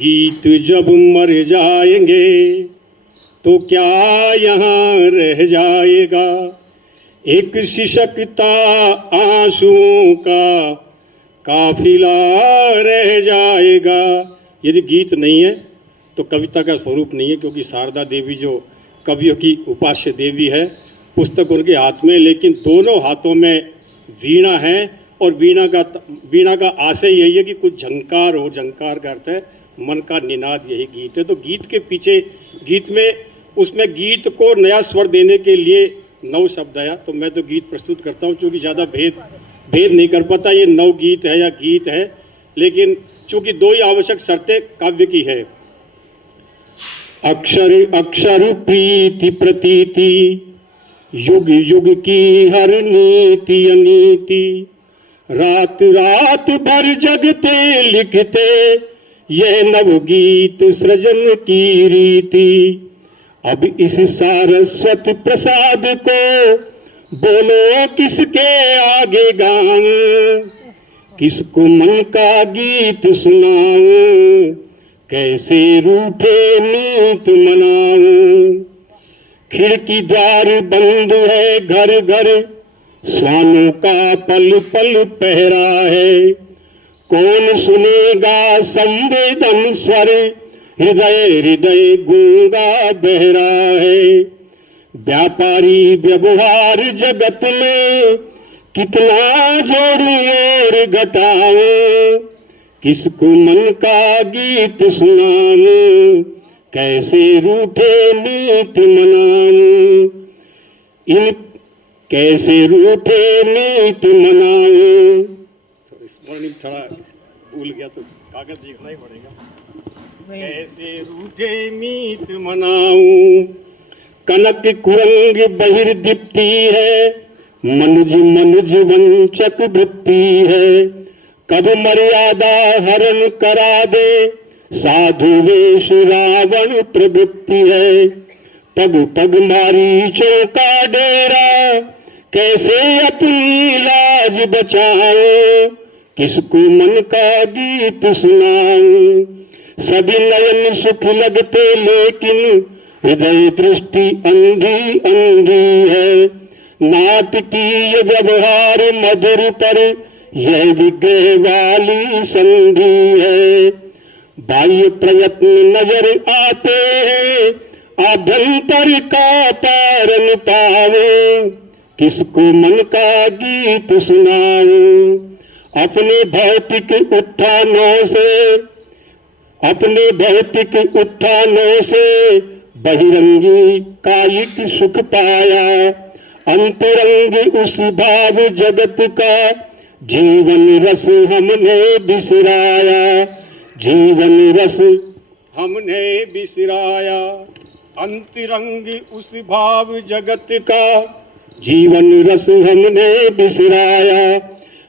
गीत जब मर जाएंगे तो क्या यहाँ रह जाएगा, एक सिसकता आंसुओं का काफिला रह जाएगा। यदि गीत नहीं है तो कविता का स्वरूप नहीं है, क्योंकि शारदा देवी जो कवियों की उपास्य देवी है, पुस्तक उनके हाथ में, लेकिन दोनों हाथों में वीणा है। और वीणा का आशय यही है कि कुछ झंकार हो, झंकार का अर्थ है मन का निनाद, यही गीत है। तो गीत के पीछे, गीत में, उसमें गीत को नया स्वर देने के लिए नव शब्द आया, तो मैं तो गीत प्रस्तुत करता हूँ, क्योंकि ज़्यादा भेद नहीं कर पाता ये नव गीत है या गीत है। लेकिन चूंकि दो ही आवश्यक शर्तें काव्य की है, अक्षर अक्षर प्रीति प्रतीति, युग युग की हर नीति अनीति, रात रात भर जगते लिखते ये नवगीत सृजन की रीति। अब इस सारस्वत प्रसाद को बोलो किसके आगे गाऊं, किसको मन का गीत सुनाऊं, कैसे रूठे नीत मनाऊं। खिड़की द्वार बंद है घर घर, स्वानों का पल पल पहरा है, कौन सुनेगा संवेदन स्वर, हृदय हृदय गूंगा बहरा है। व्यापारी व्यवहार जगत में कितना जोड़ूं और घटाऊं, किसको मन का गीत सुनाऊं, कैसे रूठे नीत मनाऊं। इन कैसे रूठे नीत मनाऊं। स्मरण थोड़ा भूल गया तो कागज देखना ही पड़ेगा। कैसे रूठे मीत मनाऊं, कनक कुरंग बहिर्दीप्ति है, मनुज मनुज वंचक वृत्ति है। कब मर्यादा हरण करा दे, साधु वेश रावण प्रवृत्ति है। पग पग मारीचों का डेरा, कैसे अपनी लाज बचाऊं, किसको मन का गीत सुनाऊं। सभी नयन सुख लगते लेकिन हृदय दृष्टि अंधी अंधी है। नाटकीय व्यवहार मधुर पर यह विग्रह वाली संधि है। बाह्य प्रयत्न नजर आते हैं, आभ्यंतर का पारन पावे, किसको मन का गीत सुनाऊं। अपने भौतिक उत्थानों से बहिरंगी कायिक सुख पाया, अंतरंग उस भाव जगत का जीवन रस हमने बिसराया। जीवन रस हमने बिसराया, अंतरंग उस भाव जगत का जीवन रस हमने बिसराया।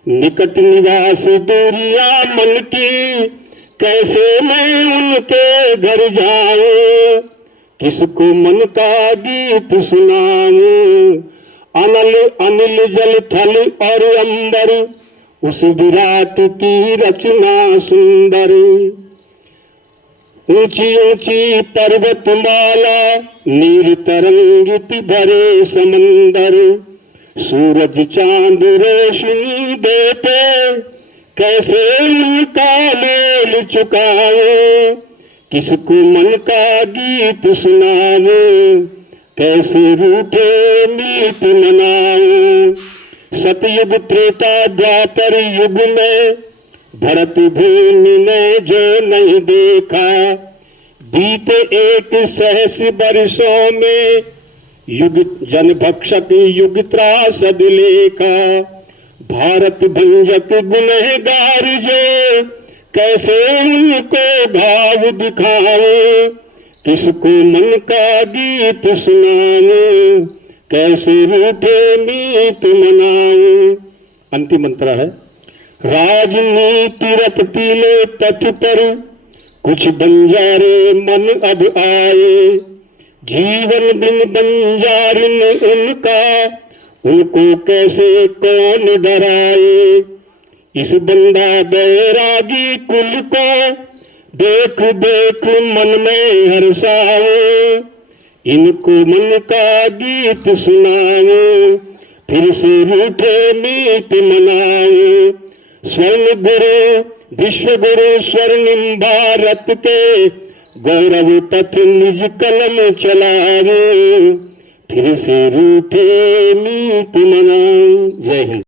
निकट निवास दूरियां मन की, कैसे मैं उनके घर जाऊं, किसको मन का गीत सुनाऊं। अनल अनिल जल थल और अंबर, उस विराट की रचना सुंदर। ऊंची ऊंची पर्वतमाला, नीर तरंगित भरे समंदर। सूरज चांद रोशनी देते, कैसे उनका मेल चुकाऊं, किसको मन का गीत सुनाऊं, कैसे रूठे मीत मनाऊं। सतयुग त्रेता द्वापर युग में भरत भूमि में जो नहीं देखा, बीते एक सहस वर्षों में युग जन भक्षक युग त्रासद लेखा। भारत भंजक गुनहगार जो, कैसे उनको घाव दिखाऊं, किसको मन का गीत सुनाऊं, कैसे रूठे मीत मनाऊं। अंतिम मंत्र है, राजनीति रपटीले पथ पर कुछ बंजारे मन अब आए, जीवन बिन बंजारिन उनका, उनको कैसे कौन डराए। इस बंदा बैरागी कुल को देख देख मन में हर्षाओ, इनको मन का गीत सुनाओ, फिर से रूठे मीत मनाओ। स्वर्ण गुरु विश्व गुरु स्वर्णिम भारत के, गौरव पथ निज कलम चलाओ, फिर से रूठे मीत मनाओ। जय हिंद।